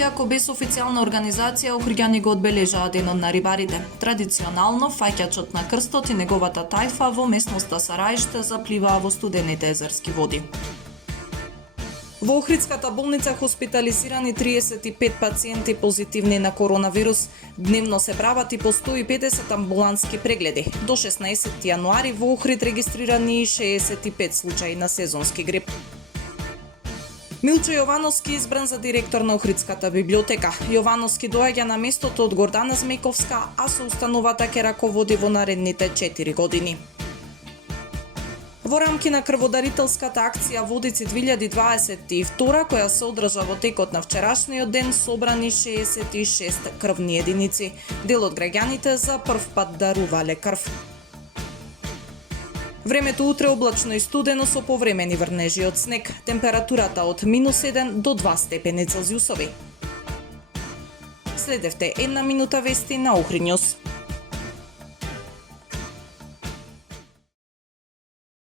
Иако без официјална организација, охриѓани го одбележаа денот на рибарите. Традиционално, фаќачот на крстот и неговата тајфа во местноста Сараиште запливаа во студените езерски води. Во Охридската болница хоспитализирани 35 пациенти позитивни на коронавирус. Дневно се прават и по 150 амбулантски прегледи. До 16 јануари во Охрид регистрирани 65 случаи на сезонски грип. Милчо Јовановски избран за директор на Охридската библиотека. Јовановски доаѓа на местото од Гордана Змејковска, а со установата ќе раководи во наредните 4 години. Во рамки на крводарителската акција Водици 2022, која се одржа во текот на вчерашниот ден, собрани 66 крвни единици. Дел од граѓаните за прв пат дарувале крв. Времето утре облачно и студено со повремени врнежи од снег. Температурата од -1 до 2 степени Целзиусови. Следевте една минута вести на Охрид Нјус.